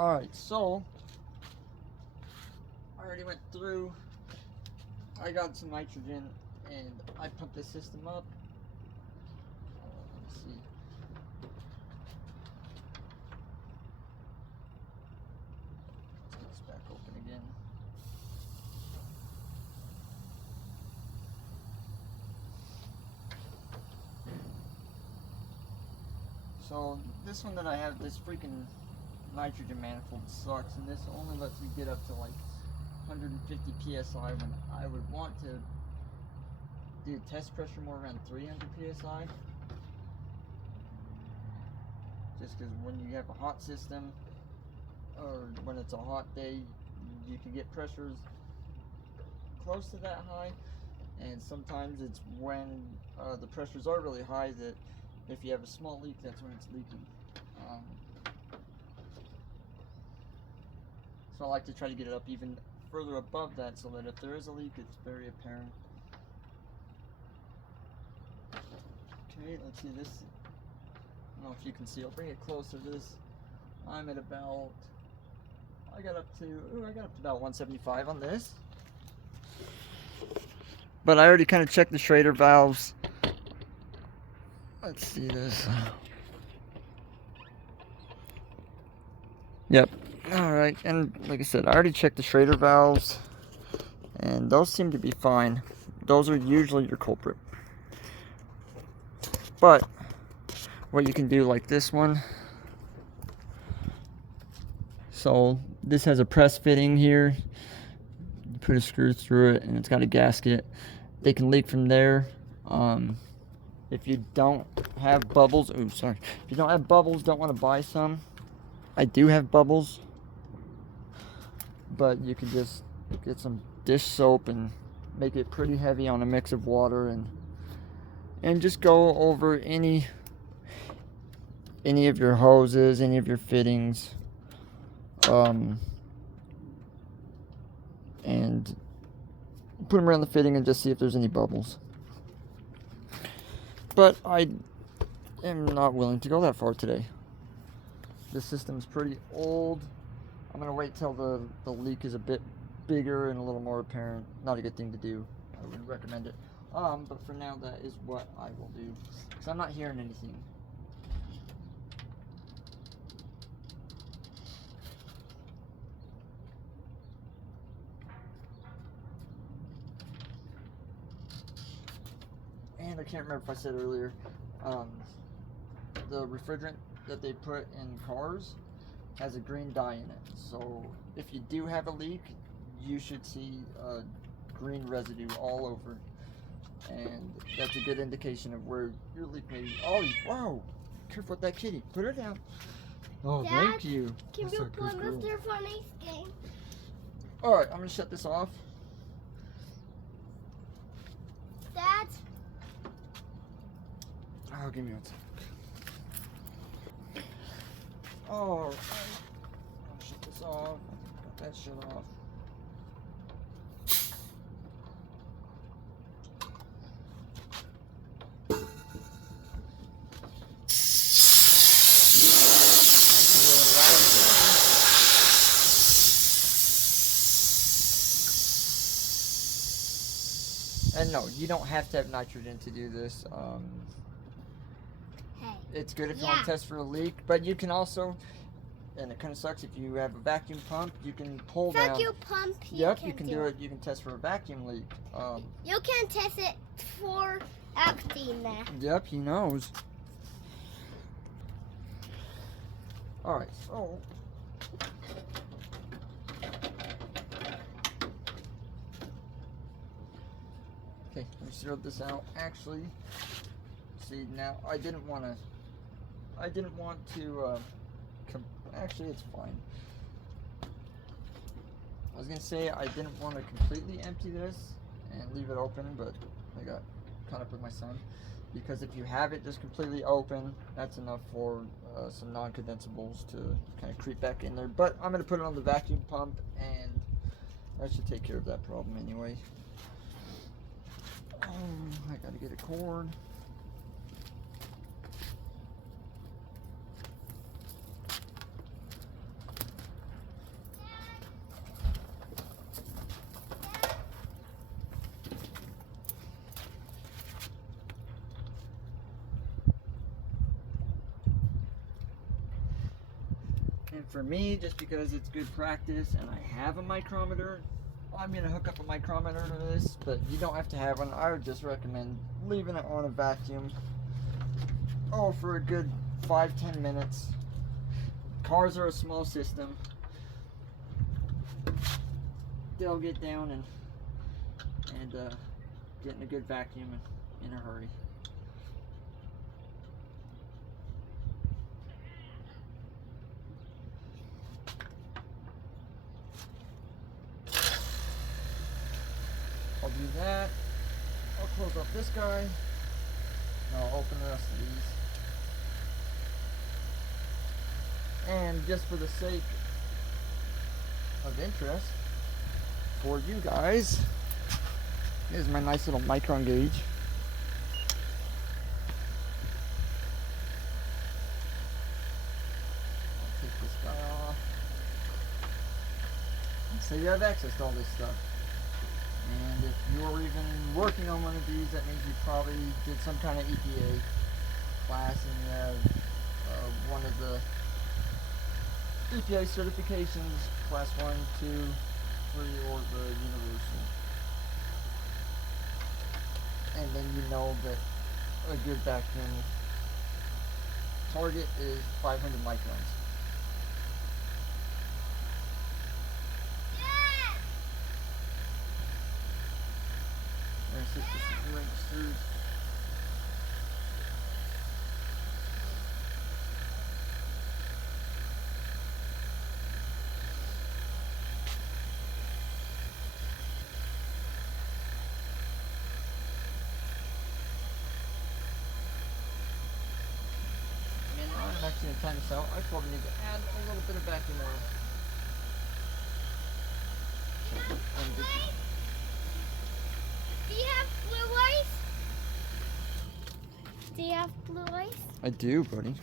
Alright, so I already went through. I got some nitrogen and I pumped the system up. Let's see. Let's get this back open again. So this one that I have, this freaking nitrogen manifold sucks, and this only lets me get up to like 150 psi when I would want to do test pressure more around 300 psi. Just because when you have a hot system, or when it's a hot day, you can get pressures close to that high, and sometimes it's when the pressures are really high that if you have a small leak, that's when it's leaking. So I like to try to get it up even further above that so that if there is a leak, it's very apparent. Okay, let's see this. I don't know if you can see. I'll bring it closer. This, I'm at about, I got up to about 175 on this. But I already kind of checked the Schrader valves. Let's see this. Yep. Alright, and like I said, I already checked the Schrader valves, and those seem to be fine. Those are usually your culprit. But what you can do, like this one, so this has a press fitting here. You put a screw through it and it's got a gasket. They can leak from there. If you don't have bubbles, if you don't have bubbles, don't want to buy some. I do have bubbles, but you can just get some dish soap and make it pretty heavy on a mix of water, and just go over any of your hoses, any of your fittings, and put them around the fitting and just see if there's any bubbles. But I am not willing to go that far today. This system's pretty old. I'm gonna wait till the leak is a bit bigger and a little more apparent. Not a good thing to do. I wouldn't recommend it. But for now, that is what I will do, because I'm not hearing anything. And I can't remember if I said earlier, the refrigerant that they put in cars has a green dye in it. So if you do have a leak, you should see green residue all over. And that's a good indication of where your leak may be. Oh, wow! Careful with that kitty. Put her down. Oh, Dad, thank you. Can you play Mr. Funny's game? Alright, I'm going to shut this off. Dad? Oh, give me one sec. Alright. I'll shut this off. Got that shut off. And no, you don't have to have nitrogen to do this. Hey. It's good if you want to test for a leak, but you can also, and it kind of sucks, if you have a vacuum pump, you can pull down. Vacuum pump. Yep, you can do it. You can test for a vacuum leak. You can test it for acting there. Yep, he knows. All right, so. Okay, let me zero this out. Actually, see now, I didn't want to. Actually, it's fine. I was gonna say I didn't want to completely empty this and leave it open, but I got caught up with my son. Because if you have it just completely open, that's enough for some non-condensables to kind of creep back in there. But I'm gonna put it on the vacuum pump, and that should take care of that problem anyway. I gotta get a cord. And for me, just because it's good practice and I have a micrometer, I'm going to hook up a micrometer to this, but you don't have to have one. I would just recommend leaving it on a vacuum. Oh, for a good 5-10 minutes. Cars are a small system. They'll get down and get in a good vacuum in a hurry. I'll do that. I'll close up this guy. And I'll open the rest of these. And just for the sake of interest for you guys, here's my nice little micron gauge. I'll take this guy off. So you have access to all this stuff. And if you're even working on one of these, that means you probably did some kind of EPA class and you have one of the EPA certifications, class 1, 2, 3, or the universal. And then you know that a good vacuum target is 500 microns. There's 66 registers. And I'm actually going to time this out. I probably need to add a little bit of vacuum oil. Do you have blue ice? Do you have blue ice? I do, buddy.